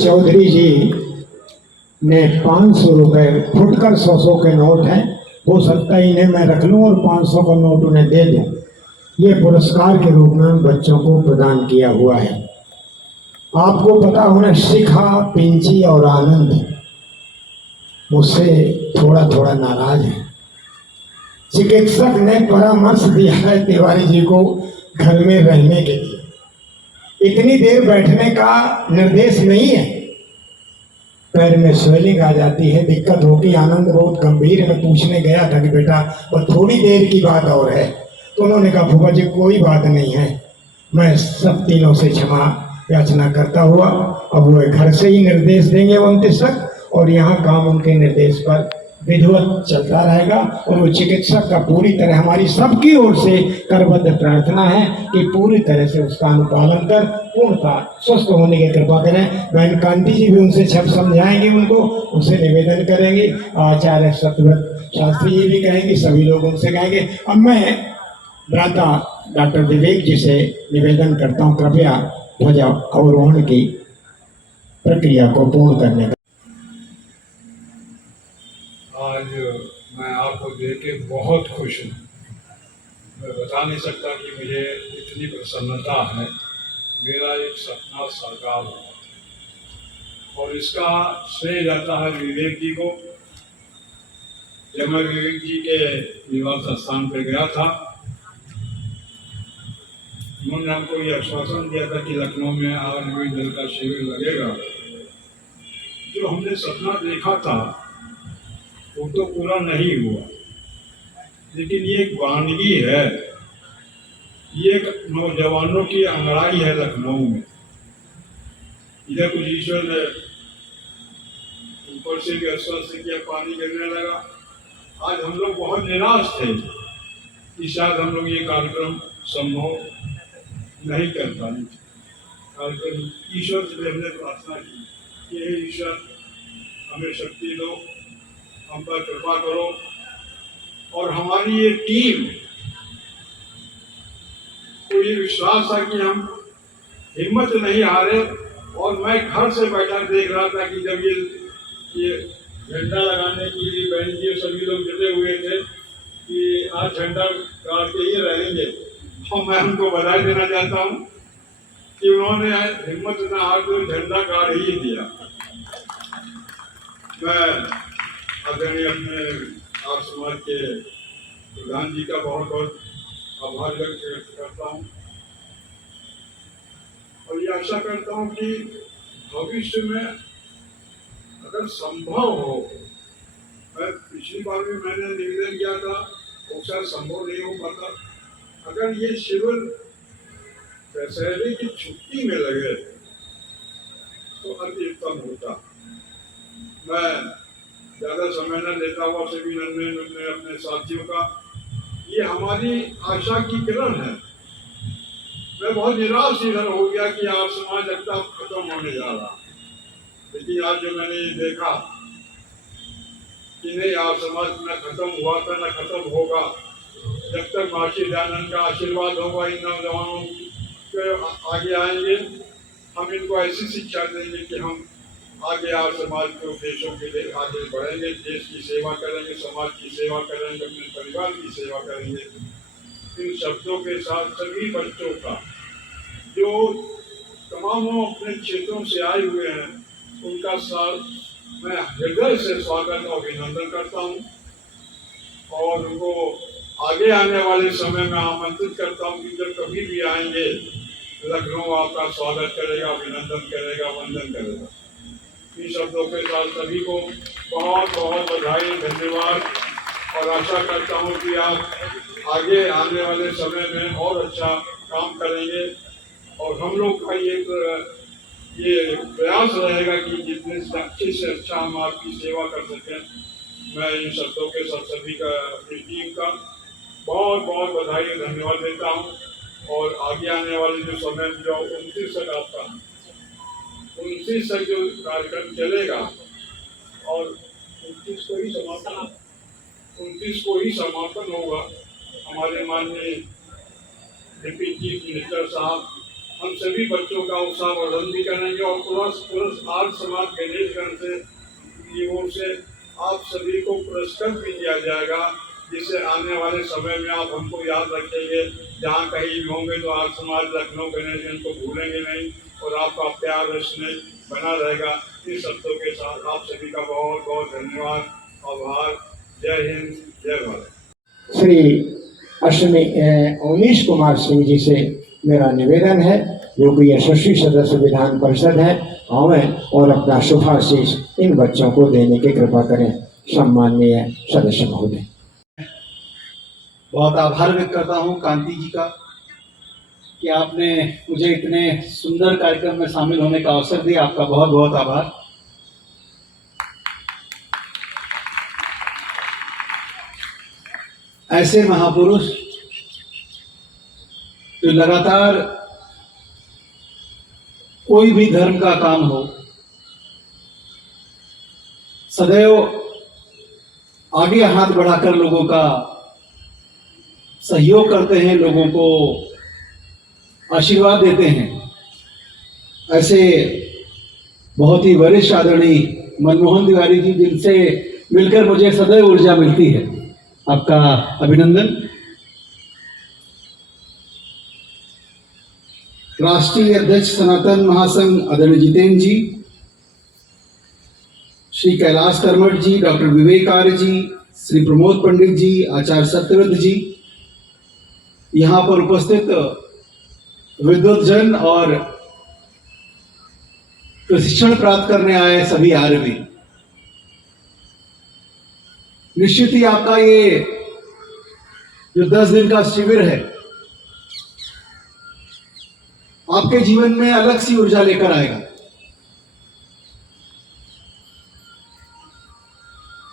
चौधरी जी ने 500 रुपये फुटकर 100 के नोट हैं, हो सकता है इन्हें मैं रख लूँ और 500 का नोट उन्हें दे दूँ। ये पुरस्कार के रूप में बच्चों को प्रदान किया हुआ है। आपको पता होना, शिखा, पिंची और आनंद मुझसे थोड़ा थोड़ा नाराज है। चिकित्सक ने परामर्श दिया है तिवारी जी को घर में रहने के लिए, इतनी देर बैठने का निर्देश नहीं है, पैर में स्वेलिंग आ जाती है, दिक्कत होगी। आनंद बहुत गंभीर है। पूछने गया था कि बेटा और थोड़ी देर की बात और है, तो उन्होंने कहा फूफा जी कोई बात नहीं है, मैं सब तीनों से क्षमा याचना करता हुआ अब वो घर से ही निर्देश देंगे 29 तक, और यहाँ काम उनके निर्देश पर विधिवत चलता रहेगा। और वो चिकित्सक का पूरी तरह हमारी सबकी ओर से करबद्ध प्रार्थना है कि पूरी तरह से उसका अनुपालन कर पूर्णतः स्वस्थ होने की कृपा करें। बहन कांति जी भी उनसे सब समझाएंगे, उनको उनसे निवेदन करेंगे, आचार्य सत्यव्रत शास्त्री जी भी कहेंगे, सभी लोग उनसे कहेंगे। अब मैं भ्राता डॉक्टर विवेक जी से निवेदन करता हूँ, कृपया ध्वजा अवरोहण की प्रक्रिया को पूर्ण करने का। आज मैं आपको देख के बहुत खुश हूँ। मैं बता नहीं सकता कि मुझे इतनी प्रसन्नता है। मेरा एक सपना साकार हुआ और इसका श्रेय जाता है विवेक जी को। जब मैं विवेक जी के निवास स्थान पर गया था, उन्होंने हमको ये आश्वासन दिया था कि लखनऊ में आयुर्वेद दल का शिविर लगेगा। जो हमने सपना देखा था वो तो पूरा नहीं हुआ, लेकिन ये एक वानगी है, ये एक नौजवानों की अंगड़ाई है लखनऊ में। इधर कुछ ईश्वर ने ऊपर से भी आश्वासन किया, पानी गिरने लगा। आज हम लोग बहुत निराश थे कि शायद हम लोग ये कार्यक्रम संभव नहीं कर पाए। ईश्वर से हमने प्रार्थना की कि हे ईश्वर हमें शक्ति दो, हम पर कृपा करो। और हमारी ये टीम को ये विश्वास था कि हम हिम्मत नहीं हारे। और मैं घर से बैठा देख रहा था कि जब ये झंडा लगाने के लिए बहन जी सभी लोग जुटे हुए थे कि आज झंडा गाड़ के ही रहेंगे, तो मैं उनको बधाई देना चाहता हूँ कि उन्होंने हिम्मत न हार के झंडा गाड़ ही दिया। मैं आदरणीय अपने आप समाज के प्रधान जी का बहुत बहुत आभार व्यक्त करता हूँ और ये आशा करता हूँ कि भविष्य में अगर संभव हो, मैं पिछली बार भी मैंने निवेदन किया था, वो शायद संभव नहीं हो पाता, अगर ये शिविर दशहरे की छुट्टी में लगे तो अति उत्तम होता। मैं ज़्यादा समय न लेता हुआ सभी नन्हे अपने साथियों का, ये हमारी आशा की किरण है। मैं बहुत निराश इधर हो गया कि आज समाज लगता खत्म होने जा रहा, लेकिन आज जो मैंने देखा कि नहीं, आज समाज न खत्म हुआ था न खत्म होगा। जब तक महर्षि दयानंद का आशीर्वाद होगा इन नौजवानों के आगे आएंगे, हम इनको ऐसी शिक्षा देंगे कि हम आगे आप समाज के उद्देश्यों के लिए आगे बढ़ेंगे, देश की सेवा करेंगे, समाज की सेवा करेंगे, अपने परिवार की सेवा करेंगे। इन शब्दों के साथ सभी बच्चों का जो तमामों अपने क्षेत्रों से आए हुए हैं, उनका साथ मैं हृदय से स्वागत और अभिनंदन करता हूँ और उनको आगे आने वाले समय में आमंत्रित करता हूँ कि जब कभी भी आएंगे लखनऊ आपका स्वागत करेगा, अभिनंदन करेगा, वंदन करेगा। इन शब्दों के साथ सभी को बहुत बहुत बधाई, धन्यवाद और आशा करता हूँ कि आप आगे आने वाले समय में और अच्छा काम करेंगे और हम लोग का ये प्रयास रहेगा कि जितने अच्छे से अच्छा हम आपकी सेवा कर सकें। मैं इन शब्दों के साथ सभी का अपनी टीम का बहुत बहुत बधाई और धन्यवाद देता हूँ और आगे आने वाले जो समय जो 29 तक आपका 29 तक जो कार्यक्रम चलेगा और 29 को ही समापन होगा। हमारे माननीय डिप्टी चीफ मिनिस्टर साहब हम सभी बच्चों का उत्साहवर्धन भी करेंगे और प्लस आर्ट समाज गणेशगढ़ से की ओर से आप सभी को पुरस्कृत भी दिया जाएगा, जिससे आने वाले समय में आप हमको याद रखेंगे। जहाँ कहीं भी होंगे तो आर्ट समाज लखनऊ गणेशगढ़ को भूलेंगे नहीं और आपका प्यार स्नेह बना रहेगा। इन शब्दों के साथ आप सभी का बहुत बहुत धन्यवाद, आभार। जय हिंद, जय भारत। श्री अवनीश कुमार सिंह जी से मेरा निवेदन है, जो कि यशस्वी सदस्य विधान परिषद है, आवें और अपना शुभाशीष इन बच्चों को देने की कृपा करें। सम्माननीय सदस्य महोदय। बहुत आभार व्यक्त करता हूं कांति जी का कि आपने मुझे इतने सुंदर कार्यक्रम में शामिल होने का अवसर दिया। आपका बहुत बहुत आभार। ऐसे महापुरुष जो लगातार कोई भी धर्म का काम हो, सदैव आगे हाथ बढ़ाकर लोगों का सहयोग करते हैं, लोगों को आशीर्वाद देते हैं, ऐसे बहुत ही वरिष्ठ आदरणीय मनमोहन तिवारी जी, जिनसे मिलकर मुझे सदैव ऊर्जा मिलती है, आपका अभिनंदन। राष्ट्रीय अध्यक्ष सनातन महासंघ आदरणीय जितेंद्र जी, श्री कैलाश कर्मठ जी, डॉक्टर विवेक आर्य जी, श्री प्रमोद पंडित जी, आचार्य सत्यव्रत जी, यहाँ पर उपस्थित विद्वतजन और प्रशिक्षण प्राप्त करने आए सभी आर्यवी, निश्चित ही आपका ये जो 10 दिन का शिविर है आपके जीवन में अलग सी ऊर्जा लेकर आएगा।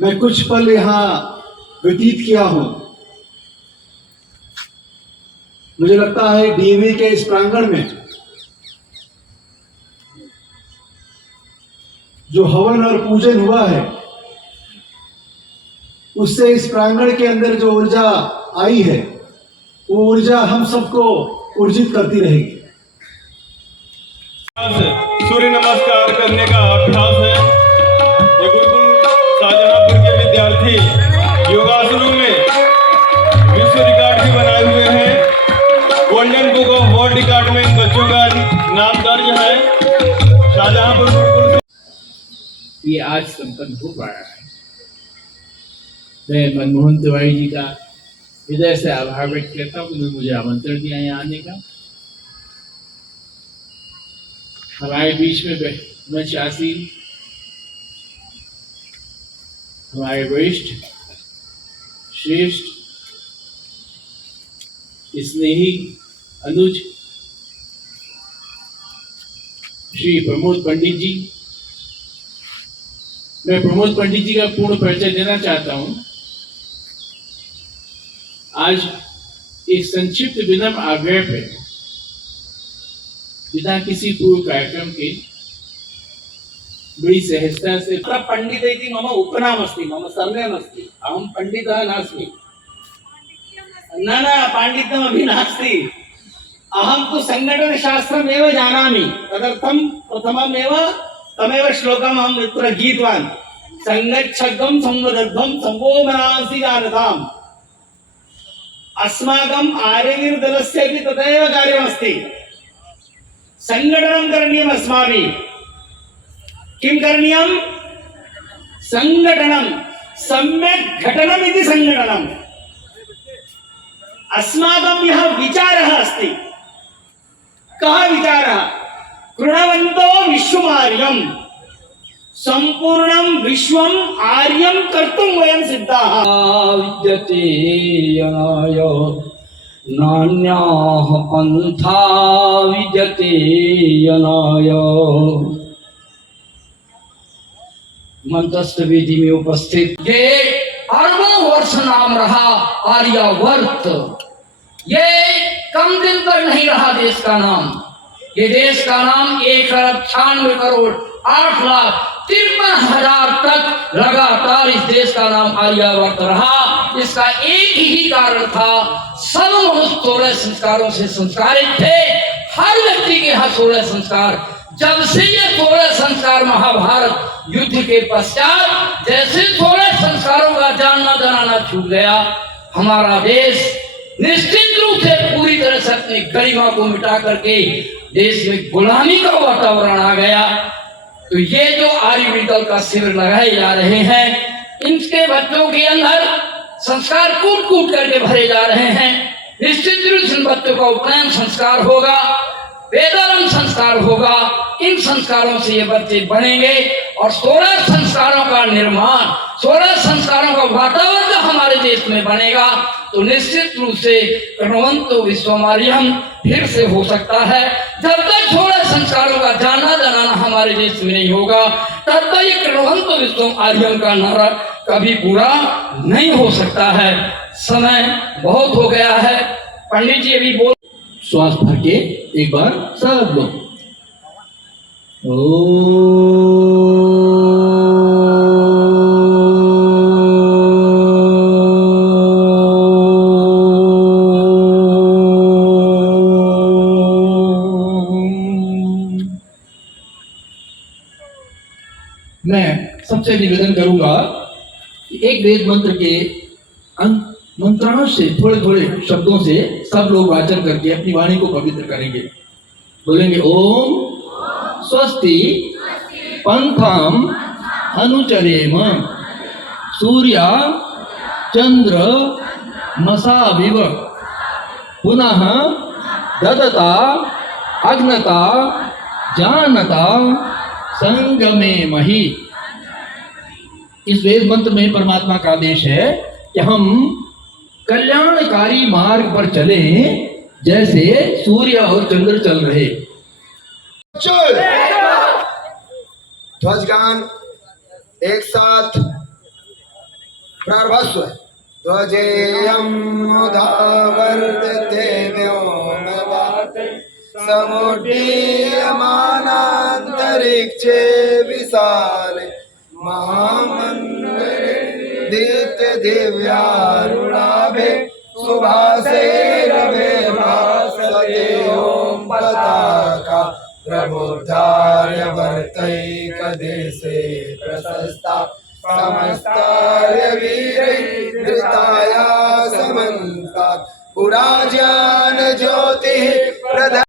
मैं कुछ पल यहाँ व्यतीत किया हूं, मुझे लगता है डीएवी के इस प्रांगण में जो हवन और पूजन हुआ है, उससे इस प्रांगण के अंदर जो ऊर्जा आई है, वो ऊर्जा हम सबको ऊर्जित करती रहेगी। सूर्य नमस्कार करने का अभ्यास है। ये गुरुकुल शाहजहांपुर के विद्यार्थी योगासनों में विश्व रिकॉर्ड भी बनाए हुए हैं। Golden book of world record में इन बच्चों का नाम दर्ज है। शाहजहांपुर गुरुकुल ये आज संपन्न हो पा रहा है। मैं मनमोहन तिवारी जी का हृदय से आभार व्यक्त करता हूँ, उन्होंने मुझे आमंत्रण दिया यहाँ आने का। हमारे बीच में मंच आसीन हमारे वरिष्ठ श्रेष्ठ स्नेही अनुज श्री प्रमोद पंडित जी, मैं प्रमोद पंडित जी का पूर्ण परिचय देना चाहता हूं। आज एक संक्षिप्त विनम्र आग्रह पे बिना किसी पूर्व कार्यक्रम के बड़ी सहजता से पंडित इति मम उपनाम अस्ति, मम सरनेम अस्ति, अहम पंडितः नास्मि। न पांडित्यम अभी नास्ति, अहम तो संगठन शास्त्रमेव जानामि, तदर्थं प्रथममेव तमेव श्लोकम् अहं तत्र गीतवान्। संगच्छध्वं संवदध्वं संभोमनांसि जानताम्। अस्माकम् आर्यवीरदलस्य अपि तथैव कार्यमस्ति। संगठनं करणीयम् अस्माभिः। किं करणीयम्? संगठनं, सम्यक् घटनम् इति संगठनम्। अस्माकं यः विचारः अस्ति, कः विचारः? कृणवन्तो विश्वमार्यम्, संपूर्णं विश्वम् आर्यं कर्तुं वयं सिद्धाः। विद्यते यनाय नान्याः पन्था विद्यते यनाय। मंत्रस्थ वेदी में उपस्थित ये अरबों वर्ष नाम रहा आर्यावर्त। ये कम दिन पर नहीं रहा देश का नाम। ये देश का नाम 1,98,08,53,000 तक लगातार इस देश का नाम आर्यावर्त रहा। इसका एक ही कारण था, सब मनुष्य 13 संस्कारों से संस्कारित थे। हर व्यक्ति के यहाँ 16 संस्कार। जब से ये 16 संस्कार महाभारत युद्ध के पश्चात जैसे 16 संस्कारों का जानना जनाना छूट गया, हमारा देश निश्चित रूप से पूरी तरह से अपनी गरिमा को मिटा करके देश में गुलामी का वातावरण आ गया। तो ये जो आर्य मेडिकल का शिविर लगाए जा रहे हैं, इनके बच्चों के अंदर संस्कार कूट कूट करके भरे जा रहे हैं। निश्चित रूप से इन बच्चों का उपनयन संस्कार होगा, वेदांत संस्कार होगा। इन संस्कारों से ये बच्चे बढ़ेंगे और 16 संस्कारों का निर्माण, 16 संस्कारों का वातावरण जो हमारे देश में बनेगा तो निश्चित रूप से कर्णवंतो विश्वमार्यम फिर से हो सकता है। जब तक 16 संस्कारों का जानना जनाना हमारे देश में नहीं होगा, तब तक ये कर्णवंतो विश्वमार्यम का नारा कभी पूरा नहीं हो सकता है। समय बहुत हो गया है। पंडित जी अभी बोल, श्वास भर के एक बार सब लोग मैं सबसे निवेदन करूंगा कि एक वेद मंत्र के मंत्रांश से थोड़े थोड़े शब्दों से सब लोग वाचन करके अपनी वाणी को पवित्र करेंगे। बोलेंगे ओम स्वस्ति पंथम अनुचरेम सूर्य चंद्र मसाविव पुनः ददता अग्नता जानता संगमे मही। इस वेद मंत्र में परमात्मा का आदेश है कि हम कल्याणकारी मार्ग पर चलें जैसे सूर्य और चंद्र चल रहे। ध्वजगान एक साथ प्रारभस्व। ध्वजेयं मुदा वर्तते व्योमवाते समुड्डीयमानान्तरिक्षे विशाले महामण्डले दीप्त दिव्यारुणाभे सुभासे रवे भासते ओम पताका प्रबुद्धार्य वर्तैकदेशे प्रशस्ता समस्तार्य वीरै धृताया समन्ता पुराज्ञान ज्योतिः प्रदा